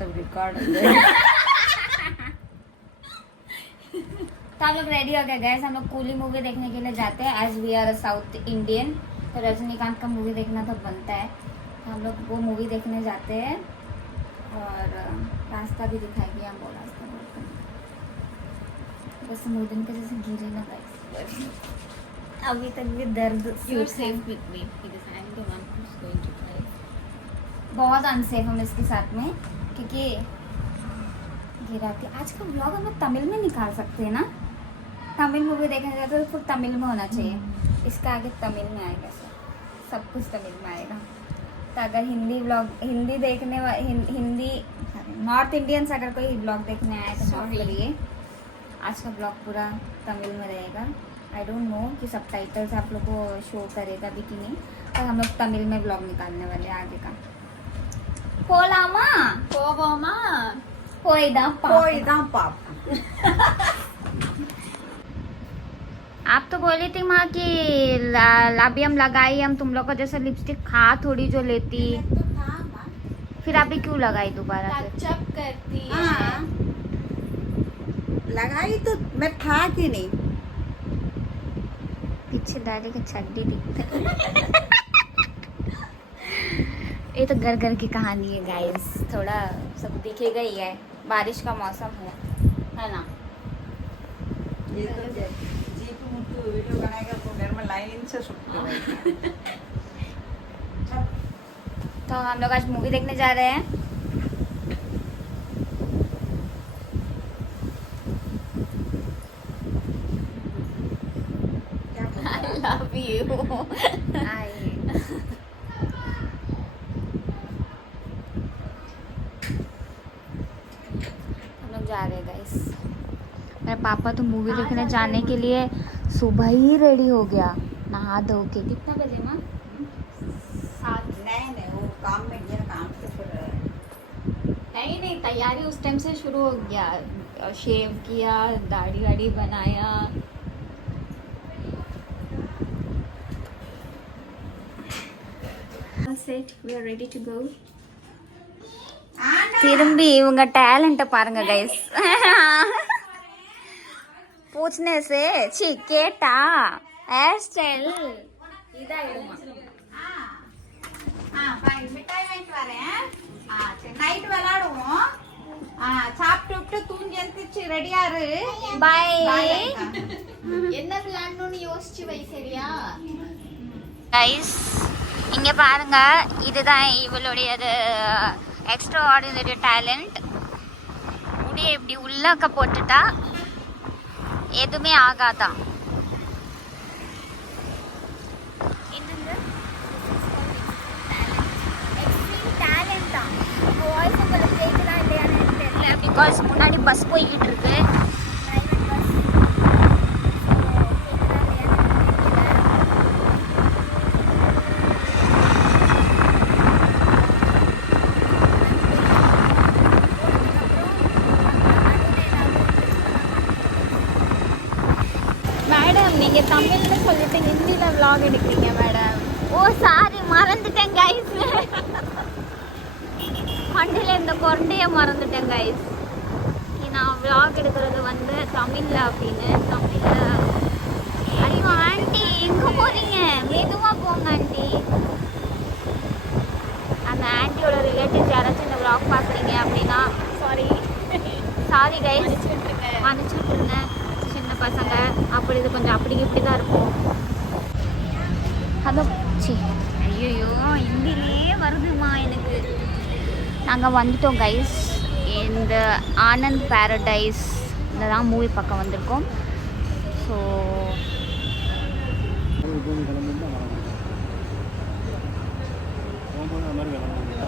सब रिकॉर्ड हो गए। तो हम लोग रेडी हो गए गैस, हम लोग कूली मूवी देखने के लिए जाते हैं as we are South Indian. तो रजनीकांत का मूवी देखना तो बनता है, तो हम लोग वो मूवी देखने जाते हैं। और रास्ता भी दिखाएगी हम, वो रास्ता बस मोदन के जैसे गिरे ना गाइस। अभी तक भी दर्द You are safe with me because I am the one who's going to drive. बहुत अनसेफ हम इसके साथ में, क्योंकि गिरा थी। आज का ब्लॉग हम लोग तमिल में निकाल सकते हैं ना, तमिल मूवी देखने जाते तो फिर तमिल में होना चाहिए। इसका आगे तमिल में आएगा, सब कुछ तमिल में आएगा। तो अगर हिंदी ब्लॉग, हिंदी देखने हिंदी नॉर्थ इंडियंस अगर कोई ब्लॉग देखने आए तो माफ करिए, आज का ब्लॉग पूरा तमिल में रहेगा। आई डोंट नो कि सबटाइटल्स आप लोग को शो करेगा भी कि नहीं, और हम लोग तमिल में ब्लॉग निकालने वाले हैं आगे का। पोलामा Povoma. पोइदा Poi da pap. आप तो बोली थी माँ कि अभी हम लगाई, हम तुम लोग को जैसे लिपस्टिक खा थोड़ी जो लेती, फिर अभी क्यों लगाई दोबारा से? टचअप करती है। हाँ लगाई तो मैं था कि नहीं। पीछे डाले के चड्डी दिखते। ये तो घर घर की कहानी है गाइस, थोड़ा सब दिखेगा ही है, बारिश का मौसम है ना। ये तो जीप मुट्टू वीडियो बनाएगा तो घर में लाइन से शूट करेगा। तो हम लोग आज मूवी देखने जा रहे हैं। I love you. हम लोग जा रहे हैं गाइस। मेरे पापा तो मूवी देखने जाने के लिए सुबह ही रेडी हो गया, नहा धो के। कितना बजे माँ? 7। नहीं वो काम में गया, काम से फिर नहीं तैयारी उस टाइम से शुरू हो गया। शेव किया, दाढ़ी वाड़ी बनाया। Set, we are ready to go. திரும்பி இவங்க டேலண்ட்டை பாருங்க கைஸ்। पूछने से ची கேட்டா हेयर स्टाइल இதாயிடுமா? மிட்டாய் வாங்கிட்டு வரேன்। நைட் விளையாடுவோம்। சாப்பிட்டு தூங்கி எழுந்திரிச்சு ரெடியா இரு। பாய்। என்ன விளையாடணும்னு யோசிச்சு வை சரியா? கைஸ் இங்கே பாருங்க, இதுதான் இவளுடைய எக்ஸ்ட்ரா ஆர்டினரி டேலண்ட்। முடியை இப்படி உள்ளக்க போட்டுட்டா எதுவுமே ஆகாதான்। பிகாஸ் முன்னாடி பஸ் போய்கிட்டு இருக்கு। மேடம் நீங்க தமிழ்னு சொல்லிட்டு ஹிந்தில vlog எடுக்கிறீங்க மேடம். ஓ சாரி, மறந்துட்டேன் கைஸ்। மண்டையில் இந்த கொண்டையை மறந்துட்டேன் கைஸ்। நான் vlog எடுக்கிறது வந்து தமிழ்ல அப்படின்னு, தமிழ்ல। ஐயோ ஆண்டி எங்க போறீங்க? மெதுவா போங்க ஆண்டி। அந்த ஆண்டியோட ரிலேட்டிவ்ஸ் யாராச்சும் இந்த vlog பார்க்குறீங்க அப்படின்னா சாரி கைஸ், மன்னிச்சுட்ருங்க। சின்ன பசங்க அப்படி இது கொஞ்சம் அப்படி இப்படி தான் இருக்கும்। ஹலோ சி ஐயோ ஹிந்திலே வருதுமா எனக்கு। நாங்கள் வந்துட்டோம் கைஸ், இந்த ஆனந்த் பேரடைஸ் தான் மூவி பக்கம் வந்திருக்கோம்। ஸோ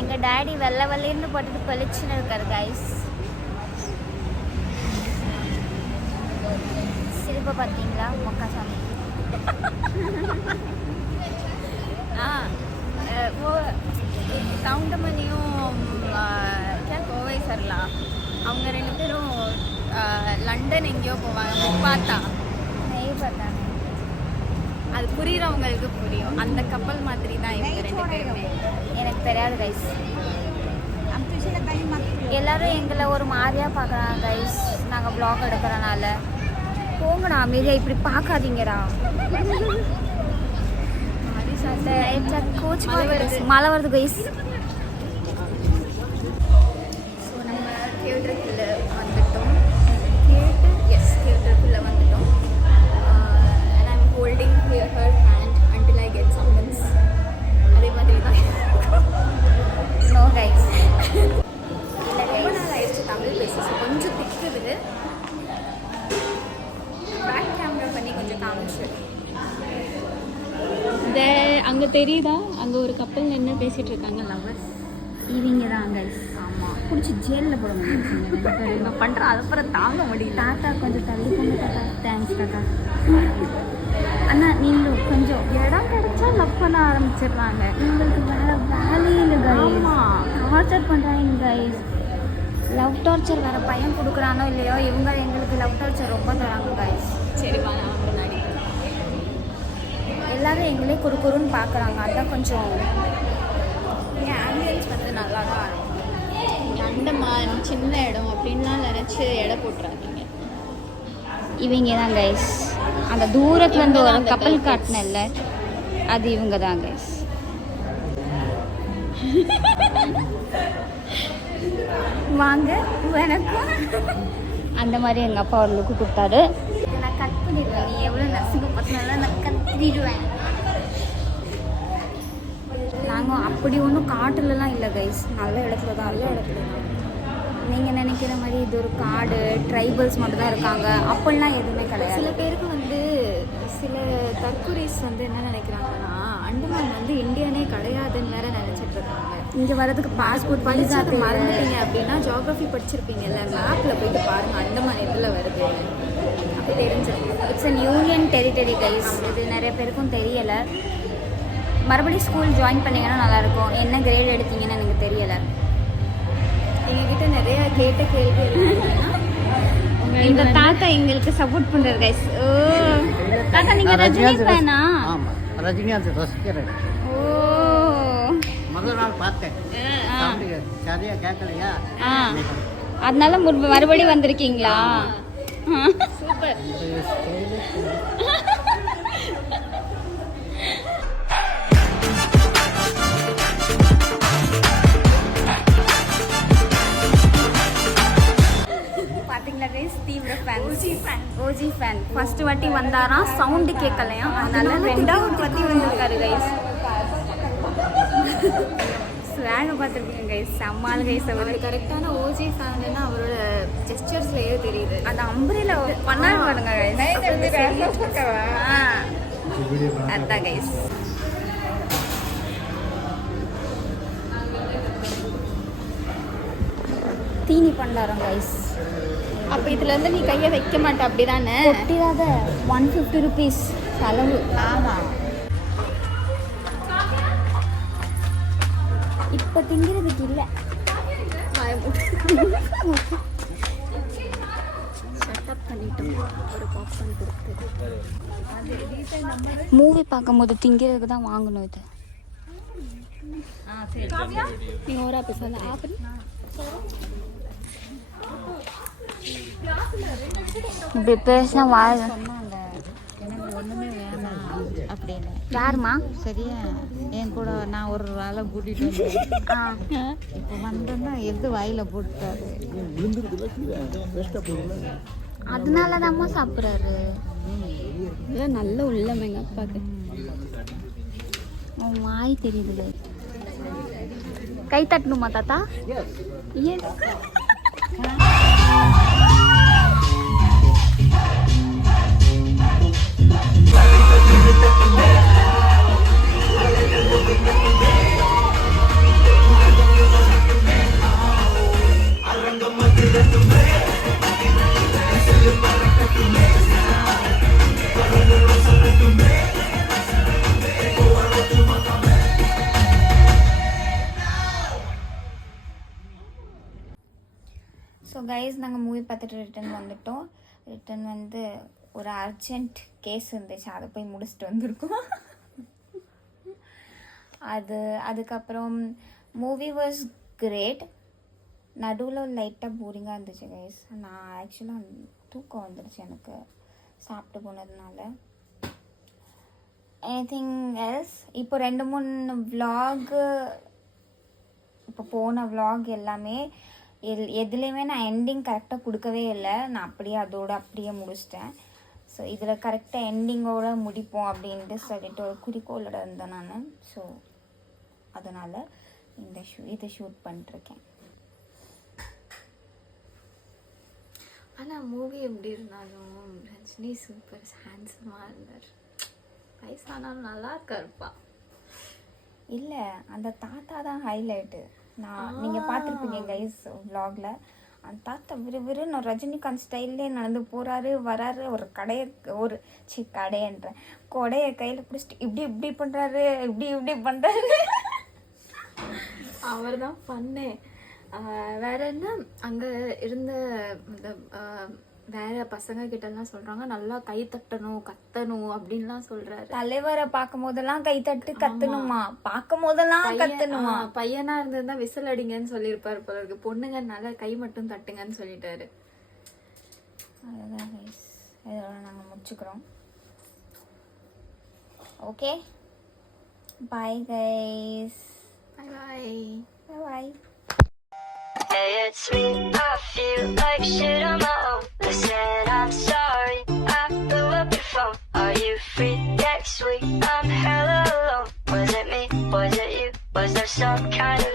எங்கள் டேடி வெள்ளை வெள்ளைன்னு போட்டுட்டு பளிச்சுன்னு இருக்காரு கைஸ்। சிரிப்பை பார்த்தீங்களா மொக்கா சாமி? वो கவுண்டமணியும் கோவை சரலா அவங்க 2 பேரும் லண்டன் எங்கேயோ போவாங்க, பார்த்தா நெய் பார்த்தாங்க। அது புரியுறவங்களுக்கு புரியும், அந்த கப்பல் மாதிரி தான் இவங்க 2 பேருமே। எனக்கு தெரியாது கைஸ்। हम तो इसीलिए कहीं मत எல்லாரும் எங்களை ஒரு மாதிரியாக பார்க்குறாங்க கைஸ், நாங்கள் vlog எடுக்கிறனால. போங்கடா அமைதியாக, இப்படி பார்க்காதீங்கடா. கோச் மழை வருது கைஸ். ஸோ நம்ம தியேட்டருக்குள்ளே வந்துட்டோம். தியேட்டருக்குள்ளே வந்துட்டோம். And I'm holding her hand until I get summons. அதே மாதிரி தான். நோ கைஸ், ரொம்ப நாள் ஆயிடுச்சு தமிழ் பேசி, கொஞ்சம் திக்குது. பேக் கேமரா பண்ணி கொஞ்சம் காமிச்சு. அங்கே தெரியுதா, அங்கே ஒரு கப்பல் நின்று பேசிட்டு இருக்காங்க, லவர்ஸ். இவங்க தான் கைஸ். ஆமாம், பிடிச்சி ஜெயிலில் போட முடியும். நான் பண்ணுறேன், அதுக்கப்புறம் தாங்க முடியல. தாத்தா கொஞ்சம் தள்ளி போங்க தாத்தா. தேங்க்ஸ் தாத்தா. அண்ணா நீங்களும் கொஞ்சம் இடம் கிடைச்சா லவ் பண்ண ஆரம்பிச்சிடுறாங்க. உங்களுக்கு வேற வேலையில் கைஸ். ஆமாம், டார்ச்சர் பண்ணுறாங்க கைஸ். லவ் டார்ச்சர் வேறு பையன் கொடுக்குறானோ இல்லையோ, இவங்க எங்களுக்கு லவ் டார்ச்சர் ரொம்ப தராங்க கைஸ். சரிப்பா, நான் முன்னாடி எல்லாரும் எங்களே குறுக்குறுன்னு பார்க்குறாங்க. அதான் கொஞ்சம் ஆம்பியன்ஸ் வந்து நல்லா தான் இருக்கும். அண்டமான் சின்ன இடம் அப்படின்லாம் நினச்சி எடை போட்டுறாதீங்க. இவங்க தான் கைஸ். அந்த தூரத்துலேருந்து ஒரு கப்பல் காட்டினல்ல, அது இவங்க தான் கைஸ். வாங்க வணக்கம். அந்த மாதிரி எங்கள் அப்பா ஒரு லுக்கு கொடுத்தாரு. நான் கட் பண்ணிடுவேன். நீ எவ்வளோ நர்சிங்க பற்றினாலும் நான் கத்திடுவேன். நாங்கள் அப்படி ஒன்றும் காட்டுலலாம் இல்லை கைஸ், நல்ல இடத்துல தான். நல்ல இடத்துல நீங்கள் நினைக்கிற மாதிரி இது ஒரு காடு, ட்ரைபல்ஸ் மட்டும் தான் இருக்காங்க அப்படிலாம் எதுவுமே கிடையாது. சில பேருக்கு வந்து சில தற்குறிஸ் வந்து என்ன நினைக்கிறாங்கன்னா, அண்டமான் வந்து இந்தியனே கிடையாதுன்னு வேற நினச்சிட்டு இருக்காங்க. இங்கே வரதுக்கு பாஸ்போர்ட் படிச்சு அது மறந்துட்டீங்க அப்படின்னா, ஜியோகிராஃபி படிச்சிருப்பீங்கல்ல, மேப்பில் போயிட்டு பாருங்கள் அண்டமான் எதில் வருது, அப்போ தெரிஞ்சிருக்கும். It's an union territory guys. இது நிறைய பேருக்கும் தெரியலை. மறுபடியும் ஸ்கூல் ஜாயின் பண்ணிங்கன்னா நல்லாயிருக்கும். என்ன கிரேட் எடுத்தீங்கன்னு எனக்கு தெரியலை. எங்ககிட்ட நிறைய கேட்ட கேள்வி இந்த தாத்தா எங்களுக்கு சப்போர்ட் பண்ணுறாரு கைஸ். ஓ தாத்தா, நீங்கள் ரஜினி ஃபேனா? ஆமாம், ரஜினிகாந்த் ரசிக்கிறேன். ஓ முதல் நாள் பார்த்தேன், சரியாக கேட்கலையா, அதனால மறுபடியும் வந்திருக்கீங்களா? சூப்பர். பார்த்தீங்களா கைஸ், தீவிர ஃபேன், ஓஜி ஃபேன். ஃபர்ஸ்ட் வாட்டி வந்தாராம், சவுண்டு கேட்கலையா, அதனால ரெண்டாவது வாட்டி வந்திருக்காரு கைஸ். ஸ்வாக பார்த்துருக்கீங்க கைஸ், செம்மாள் கைஸ். அவர் கரெக்டான ஓஜி ஃபேன்னா அவரோட ஜெஸ்டர்ஸ்லேயே தெரியுது. அந்த அம்பரியில் பண்ணாரு பாருங்க கைஸ். அதான் கைஸ். தீனி பண்ணாரோம் கைஸ். அப்போ இதுலேருந்து நீ கையை வைக்க மாட்டே, அப்படி தானே? கொட்டிடாத. 150 rupees செலவு. ஆமாம், இப்போ திங்கிறதுக்கு இல்லை. மூவி பார்க்கும்போது திங்கிறதுக்கு தான் வாங்கணும் இது. நீ ஓரா பேசல ஆப் இப்படி பேசினா வாழ் சொன்னாங்க எனக்கு ஒன்றுமே வேணாம் அப்படின்னு. யாருமா? சரியா, என் கூட நான் ஒரு ஆளை கூட்டிகிட்டு வந்தேன். இப்போ வந்தோன்னா எது வாயில் போட்டுட்டாரு. அதனால தான்மா சாப்பிட்றாரு. இதெல்லாம் நல்ல உள்ளம் எங்கள் அப்பாவுக்கு. உன் வாய் தெரியுது. கை தட்டணுமா தாத்தா? எஸ். ஸோ கைஸ், நாங்கள் மூவி பார்த்துட்டு ரிட்டன் வந்துட்டோம். ரிட்டன் வந்து ஒரு அர்ஜென்ட் கேஸ் இருந்துச்சு, அதை போய் முடிச்சுட்டு வந்திருக்கோம். அதுக்கப்புறம் மூவி வாஸ் கிரேட். நடுவில் லைட்டாக போரிங்காக இருந்துச்சு கைஸ். நான் ஆக்சுவலாக தூக்கம் வந்துடுச்சு எனக்கு சாப்பிட்டு போனதுனால. Anything else? இப்போ 2-3 விலாகு, இப்போ போன விலாக் எல்லாமே எதுலேயுமே நான் எண்டிங் கரெக்டாக கொடுக்கவே இல்லை. நான் அப்படியே முடிச்சிட்டேன். ஸோ இதில் கரெக்டாக எண்டிங்கோடு முடிப்போம் அப்படின்ட்டு சொல்லிட்டு ஒரு குறிக்கோளோட இருந்தேன் நான். ஸோ அதனால் இதை ஷூட் பண்ணிட்டுருக்கேன். ஆனால் மூவி எப்படி இருந்தாலும் ரஜினி சூப்பர் ஹேண்ட்ஸமாக இருந்தார். வயசானாலும் நல்லா இருப்பா. இல்லை, அந்த தாத்தா தான் ஹைலைட்டு. நீங்கள் பார்த்துருப்பீங்க கைஸ் vlogல. அந்த தாத்தா விறுவிறுன்னு ரஜினிகாந்த் ஸ்டைல்லே நடந்து போகிறாரு வராரு. ஒரு கொடையை கையில் பிடிச்சிட்டு இப்படி பண்ணுறாரு, இப்படி பண்ணுறாரு. அவர் தான் பண்ணே. வேற என்ன, அங்கே இருந்த இந்த வேற பசங்க கிட்டலாம் சொல்கிறாங்க நல்லா கை தட்டணும் கத்தணும் அப்படின்லாம் சொல்கிறாரு. தலைவரை பார்க்கும் போதெல்லாம் கை தட்டு கத்தணுமா, பார்க்கும் போதெல்லாம் கத்தணுமா. பையனா இருந்திருந்தா விசில் அடிங்கன்னு சொல்லியிருப்பாரு போல இருக்கு. பொண்ணுங்கனால கை மட்டும் தட்டுங்கன்னு சொல்லிட்டாரு. அதுதான் கைஸ், இதோட நாங்கள் முடிச்சுக்கிறோம். Okay, bye guys. Bye bye. Hey, it's me, I feel like shit on my own. Listen, I'm sorry, I blew up your phone. Are you free next week? I'm hella alone. Was it me? Was it you? Was there some kind of